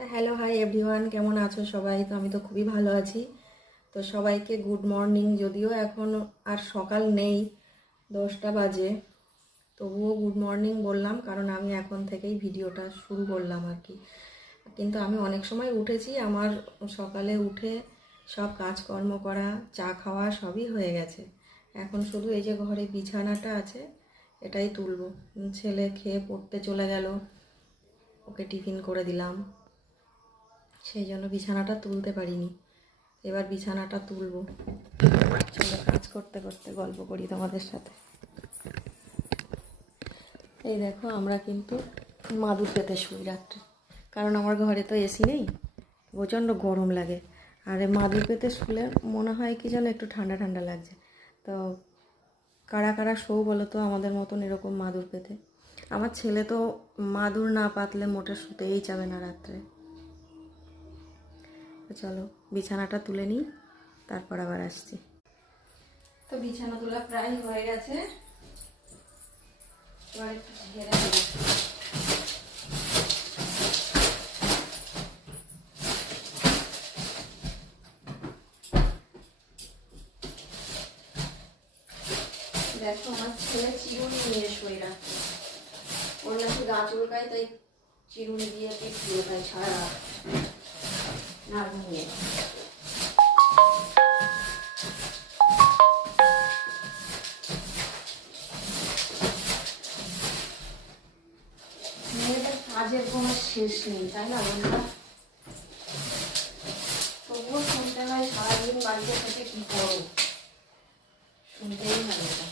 Hello, hi everyone, কেমন আছো সবাই? তো আমি তো খুবই ভালো আছি। তো সবাইকে গুড মর্নিং। যদিও এখন আর সকাল নেই, 10টা বাজে, তবুও গুড মর্নিং বললাম, কারণ আমি এখন থেকেই ভিডিওটা শুরু করলাম আর কি। কিন্তু আমি অনেক সময় উঠেছি, আমার সকালে উঠে সব কাজকর্ম করা, চা খাওয়া সবই হয়ে গেছে। এখন শুধু এই যে ঘরে বিছানাটা আছে, এটাই তুলবো। ছেলে খেয়ে পড়তে চলে গেল, ওকে টিফিন করে দিলাম, সেই জন্য বিছানাটা তুলতে পারিনি। এবার বিছানাটা তুলবো। চলো কাজ করতে করতে গল্প করি তোমাদের সাথে। এই দেখো, আমরা কিন্তু মাদুর পেতে শুই রাত্রে, কারণ আমার ঘরে তো এসি নেই, প্রচণ্ড গরম লাগে। আর এই মাদুর পেতে শুলে মনে হয় কি যেন একটু ঠান্ডা ঠান্ডা লাগছে। তো কারা কারা শো বলো তো আমাদের মতন এরকম মাদুর পেতে? আমার ছেলে তো মাদুর না পাতলে মোটে শুতেই যাবে না রাত্রে। চলো বিছানাটা তুলে নিই, তারপর আবার আসছি। তো বিছানা তোলা প্রায় হয়ে গেছে, এবার একটু ঝেড়ে দেবো। দেখো, আমার ছেলে চিরুনি নিয়ে শোয় রাখে, ওর নাকি গা চুলকায়, তাই চিরুনি দিয়ে শুয়ে যায় সারা রাত না ঘুমিয়ে। মেয়েদের কাজের কোনো শেষ নেই, তাই না বন্ধুরা? তবুও শুনতে হয় সারাদিন বাড়িতে থেকে কি করো, শুনতেই হয় এটা।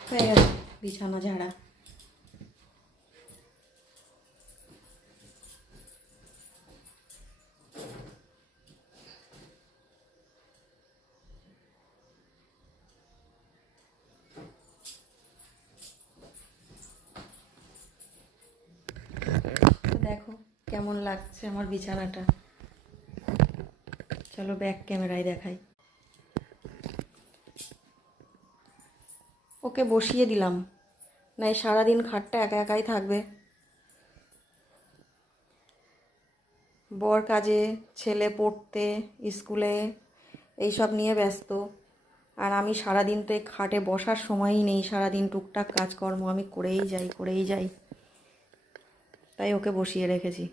হয়ে গেছে বিছানা ঝাড়া। দেখো কেমন লাগছে আমার বিছানাটা। চলো ব্যাক ক্যামেরায় দেখাই। ওকে বসিয়ে দিলাম, নাই সারাদিন খাটটা একা একাই থাকবে। বর কাজে, ছেলে পড়তে, স্কুলে, এইসব নিয়ে ব্যস্ত। আর আমি সারাদিন তো এই খাটে বসার সময়ই নেই, সারাদিন টুকটাক কাজকর্ম আমি করেই যাই। তাই ওকে বসিয়ে রেখেছি।